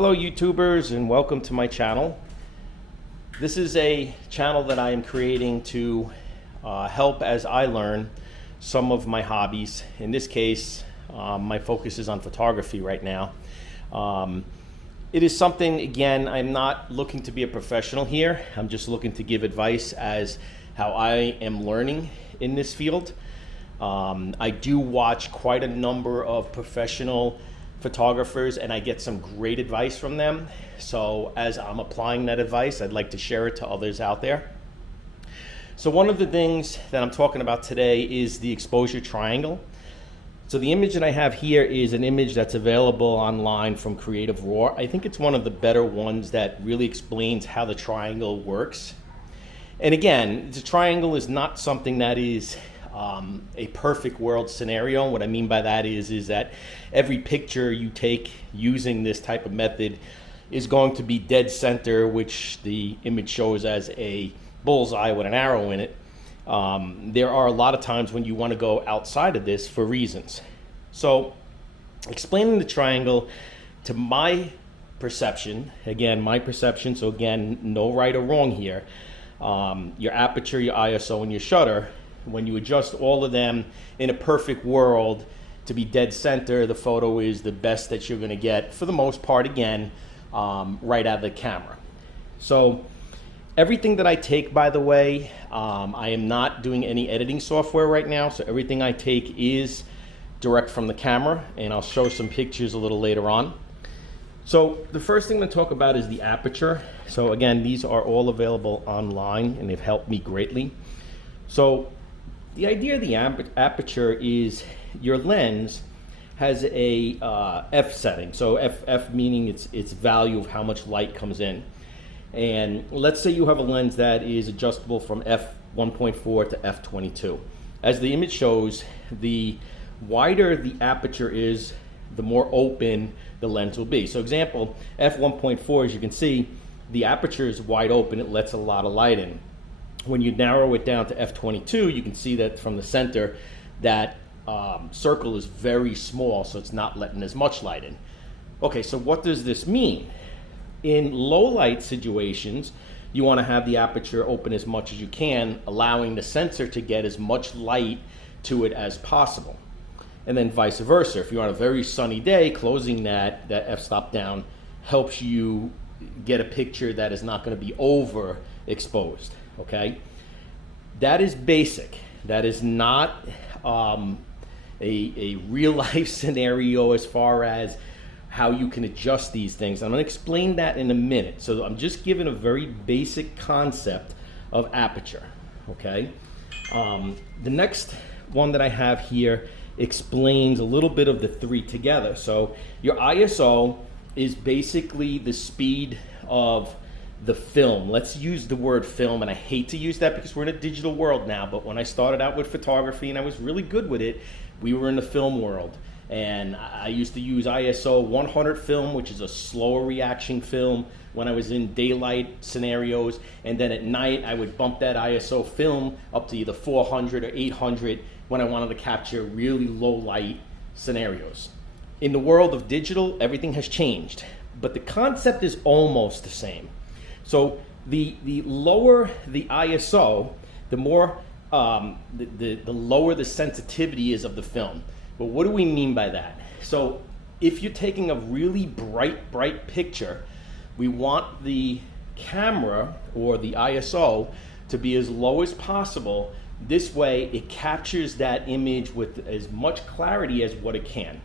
Hello YouTubers and welcome to my channel. This is a channel that I am creating to help as I learn some of my hobbies. In this case, my focus is on photography right now. It is something, again, I'm not looking to be a professional here. I'm just looking to give advice as how I am learning in this field. I do watch quite a number of professional photographers and I get some great advice from them. So as I'm applying that advice, I'd like to share it to others out there. So one of the things that I'm talking about today is the exposure triangle. So the image that I have here is an image that's available online from Creative Raw. I think it's one of the better ones that really explains how the triangle works. And again, the triangle is not something that is a perfect world scenario. What I mean by that is that every picture you take using this type of method is going to be dead center, which the image shows as a bullseye with an arrow in it. There are a lot of times when you want to go outside of this for reasons. So explaining the triangle to my perception, again, my perception, so again, no right or wrong here. Your aperture, your ISO, and your shutter, when you adjust all of them in a perfect world to be dead center, the photo is the best that you're going to get for the most part, again, right out of the camera. So everything that I take, by the way, I am not doing any editing software right now, so everything I take is direct from the camera, and I'll show some pictures a little later on. So the first thing to talk about is the aperture. So again, these are all available online and they've helped me greatly. So the idea of the aperture is your lens has a f setting. So f meaning its value of how much light comes in. And let's say you have a lens that is adjustable from f1.4 to f22. As the image shows, the wider the aperture is, the more open the lens will be. So example, f1.4, as you can see, the aperture is wide open, it lets a lot of light in. When you narrow it down to f22, you can see that from the center, that circle is very small, so it's not letting as much light in. Okay, so what does this mean? In low light situations, you want to have the aperture open as much as you can, allowing the sensor to get as much light to it as possible. And then vice versa. If you're on a very sunny day, closing that f-stop down helps you get a picture that is not going to be overexposed. Okay, that is basic. That is not a real life scenario as far as how you can adjust these things. I'm going to explain that in a minute. So I'm just giving a very basic concept of aperture. Okay, the next one that I have here explains a little bit of the three together. So your ISO is basically the speed of the film. Let's use the word film, and I hate to use that because we're in a digital world now, but when I started out with photography and I was really good with it, we were in the film world. And I used to use ISO 100 film, which is a slower reaction film when I was in daylight scenarios. And then at night, I would bump that ISO film up to either 400 or 800 when I wanted to capture really low light scenarios. In the world of digital, everything has changed, but the concept is almost the same. So the lower the ISO, the more the lower the sensitivity is of the film. But what do we mean by that? So if you're taking a really bright picture, we want the camera or the ISO to be as low as possible. This way it captures that image with as much clarity as what it can.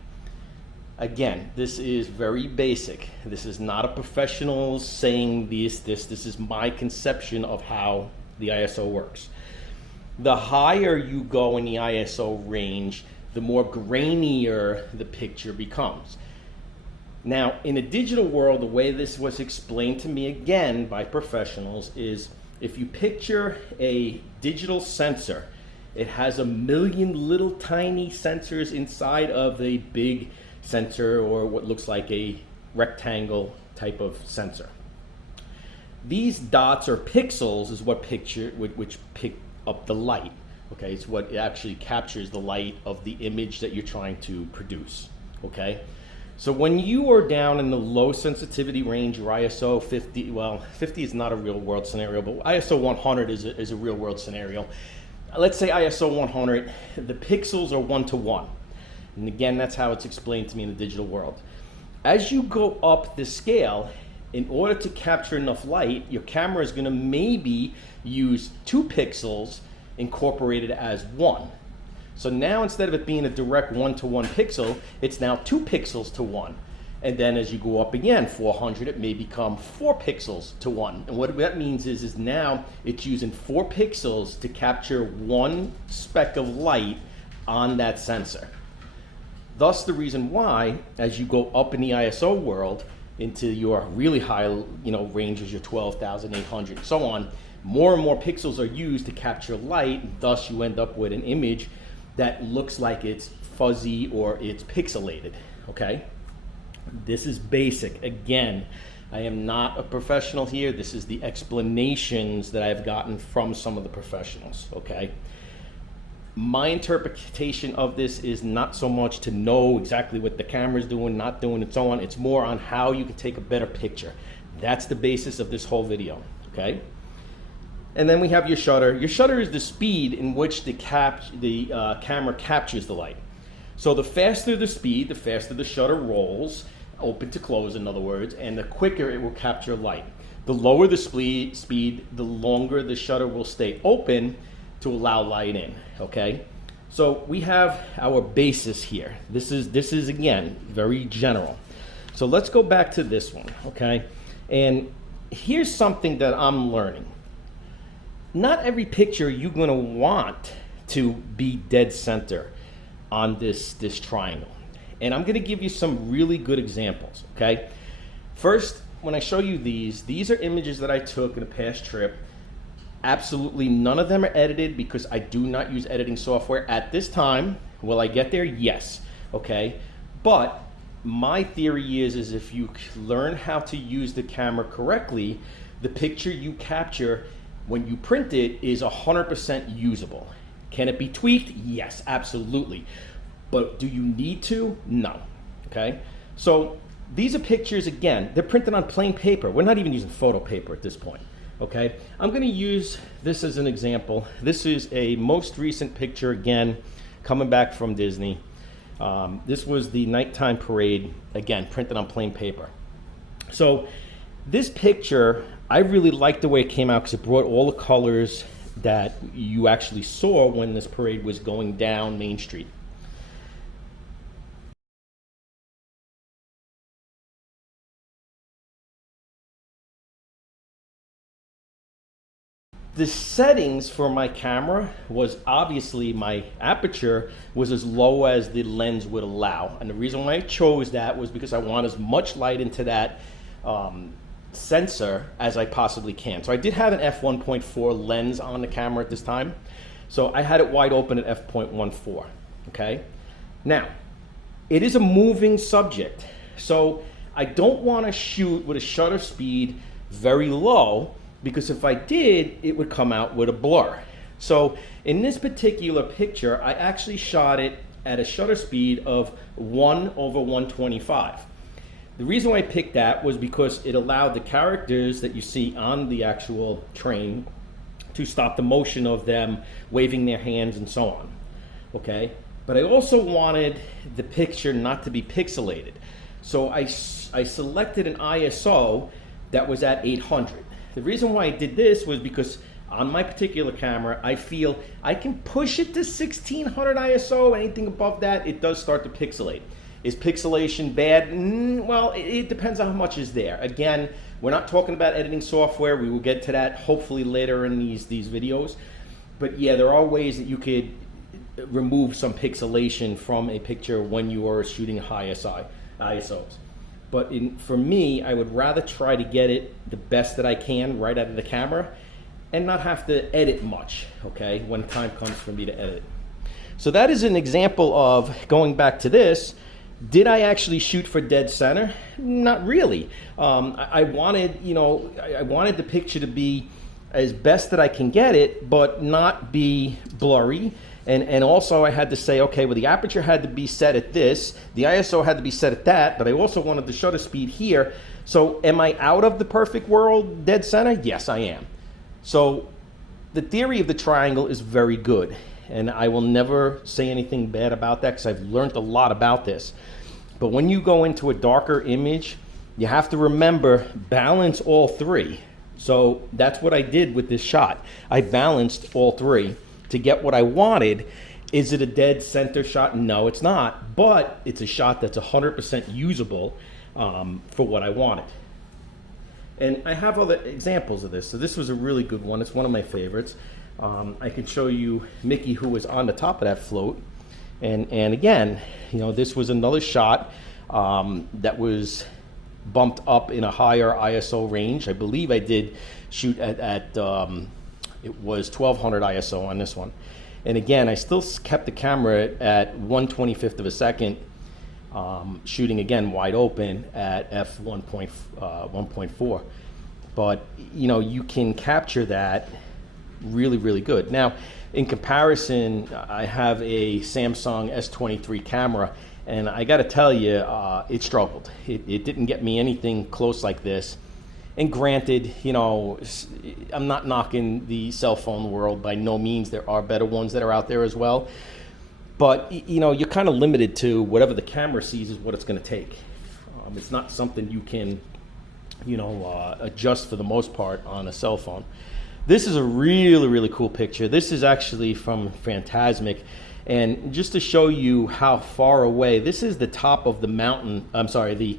Again, this is very basic. This is not a professional saying this is my conception of how the ISO works. The higher you go in the ISO range, the more grainier the picture becomes. Now, in a digital world, the way this was explained to me again by professionals is if you picture a digital sensor, it has a million little tiny sensors inside of a big sensor, or what looks like a rectangle type of sensor. These dots or pixels is what which pick up the light. Okay, it's what actually captures the light of the image that you're trying to produce. Okay, So when you are down in the low sensitivity range, your ISO 50, well, 50 is not a real world scenario, but ISO 100 is a real world scenario. Let's say ISO 100, the pixels are 1:1. And again, that's how it's explained to me in the digital world. As you go up the scale, in order to capture enough light, your camera is going to maybe use 2 pixels incorporated as 1. So now instead of it being a direct 1:1 pixel, it's now 2 pixels to 1. And then as you go up again, 400, it may become 4 pixels to 1. And what that means is now it's using 4 pixels to capture 1 speck of light on that sensor. Thus the reason why, as you go up in the ISO world into your really high, ranges, your 12,800 and so on, more and more pixels are used to capture light, and thus you end up with an image that looks like it's fuzzy or it's pixelated, okay? This is basic. Again, I am not a professional here. This is the explanations that I've gotten from some of the professionals, okay? My interpretation of this is not so much to know exactly what the camera's doing, not doing, and so on. It's more on how you can take a better picture. That's the basis of this whole video, okay? And then we have your shutter. Your shutter is the speed in which the camera captures the light. So the faster the speed, the faster the shutter rolls, open to close in other words, and the quicker it will capture light. The lower the speed, the longer the shutter will stay open to allow light in, okay? So we have our basis here. This is again, very general. So let's go back to this one, okay? And here's something that I'm learning. Not every picture you're gonna want to be dead center on this triangle. And I'm gonna give you some really good examples, okay? First, when I show you these are images that I took in a past trip. Absolutely none of them are edited because I do not use editing software at this time. Will I get there? Yes, okay? But my theory is if you learn how to use the camera correctly, the picture you capture when you print it is 100% usable. Can it be tweaked? Yes, absolutely. But do you need to? No, okay? So these are pictures, again, they're printed on plain paper. We're not even using photo paper at this point. Okay, I'm going to use this as an example. This is a most recent picture, again, coming back from Disney. This was the nighttime parade, again, printed on plain paper. So this picture, I really liked the way it came out because it brought all the colors that you actually saw when this parade was going down Main Street. The settings for my camera was obviously my aperture was as low as the lens would allow. And the reason why I chose that was because I want as much light into that sensor as I possibly can. So I did have an f1.4 lens on the camera at this time. So I had it wide open at f.14, okay? Now, it is a moving subject. So I don't want to shoot with a shutter speed very low because if I did, it would come out with a blur. So in this particular picture, I actually shot it at a shutter speed of 1/125. The reason why I picked that was because it allowed the characters that you see on the actual train to stop the motion of them waving their hands and so on, okay? But I also wanted the picture not to be pixelated. So I selected an ISO that was at 800. The reason why I did this was because on my particular camera, I feel I can push it to 1600 ISO. Anything above that, it does start to pixelate. Is pixelation bad? Well, it depends on how much is there. Again, we're not talking about editing software. We will get to that hopefully later in these videos. But yeah, there are ways that you could remove some pixelation from a picture when you are shooting high ISOs. But for me, I would rather try to get it the best that I can right out of the camera and not have to edit much, okay, when time comes for me to edit. So that is an example of, going back to this, did I actually shoot for dead center? Not really. I wanted the picture to be as best that I can get it, but not be blurry And also I had to say, okay, well, the aperture had to be set at this, the ISO had to be set at that, but I also wanted the shutter speed here. So am I out of the perfect world, dead center? Yes, I am. So the theory of the triangle is very good, and I will never say anything bad about that because I've learned a lot about this. But when you go into a darker image, you have to remember, balance all three. So that's what I did with this shot. I balanced all three to get what I wanted. Is it a dead center shot? No, it's not, but it's a shot that's 100% usable for what I wanted. And I have other examples of this. So this was a really good one. It's one of my favorites. I can show you Mickey, who was on the top of that float. And again, you know, this was another shot that was bumped up in a higher ISO range. I believe I did shoot at it was 1200 ISO on this one. And again, I still kept the camera at 1/25 of a second, shooting again wide open at f1.4. But you know, you can capture that really, really good. Now, in comparison, I have a Samsung S23 camera, and I got to tell you, it struggled. It didn't get me anything close like this. And granted, you know, I'm not knocking the cell phone world by no means. There are better ones that are out there as well. But, you know, you're kind of limited to whatever the camera sees is what it's going to take. It's not something you can, you know, adjust for the most part on a cell phone. This is a really, really cool picture. This is actually from Fantasmic. And just to show you how far away, this is the top of the mountain. I'm sorry, the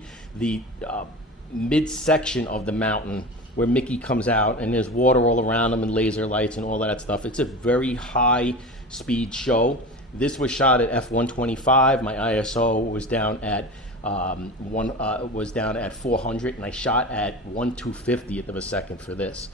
midsection of the mountain where Mickey comes out, and there's water all around him and laser lights and all that stuff. It's a very high speed show. This was shot at f1.25. My ISO was down at 400, and I shot at 1/250th of a second for this.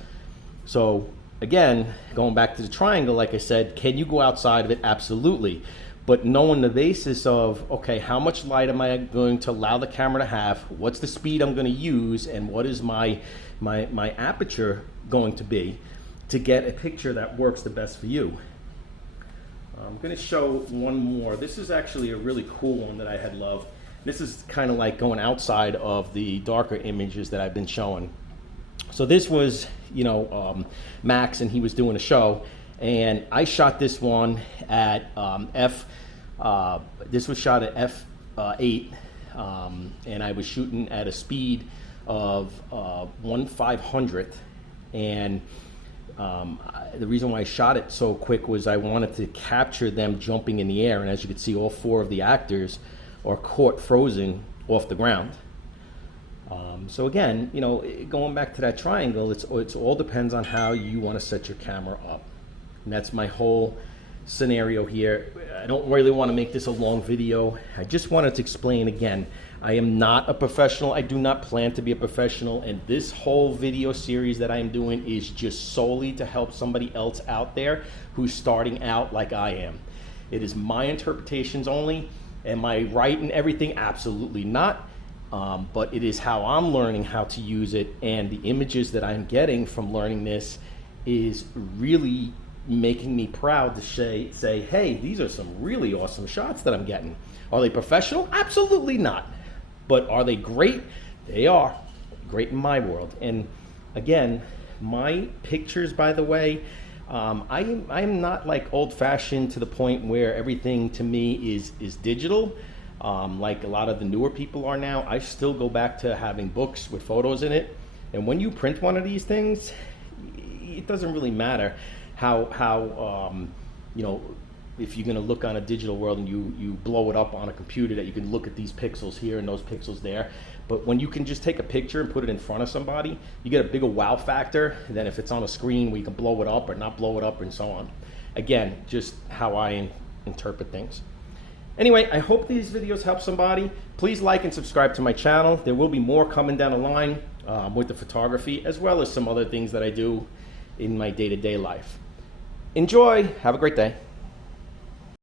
So again, going back to the triangle, like I said, can you go outside of it? Absolutely. But knowing the basis of, okay, how much light am I going to allow the camera to have? What's the speed I'm going to use? And what is my aperture going to be to get a picture that works the best for you? I'm going to show one more. This is actually a really cool one that I had loved. This is kind of like going outside of the darker images that I've been showing. So this was, you know, Max, and he was doing a show. And I shot this one at this was shot at f8, and I was shooting at a speed of 1/500th. And the reason why I shot it so quick was I wanted to capture them jumping in the air. And as you can see, all four of the actors are caught frozen off the ground. So again, you know, going back to that triangle, it's all depends on how you want to set your camera up. And that's my whole scenario here. I don't really want to make this a long video. I just wanted to explain again, I am not a professional. I do not plan to be a professional. And this whole video series that I am doing is just solely to help somebody else out there who's starting out like I am. It is my interpretations only. Am I right in everything? Absolutely not. But it is how I'm learning how to use it, and the images that I'm getting from learning this is really making me proud to say, hey, these are some really awesome shots that I'm getting. Are they professional? Absolutely not. But are they great? They are great in my world. And again, my pictures, by the way, I'm not like old-fashioned to the point where everything to me is digital. Like a lot of the newer people are now. I still go back to having books with photos in it. And when you print one of these things, it doesn't really matter how you know, if you're going to look on a digital world and you blow it up on a computer, that you can look at these pixels here and those pixels there. But when you can just take a picture and put it in front of somebody, you get a bigger wow factor than if it's on a screen where you can blow it up or not blow it up and so on. Again, just how I interpret things. Anyway, I hope these videos help somebody. Please like and subscribe to my channel. There will be more coming down the line with the photography, as well as some other things that I do in my day-to-day life. Enjoy. Have a great day.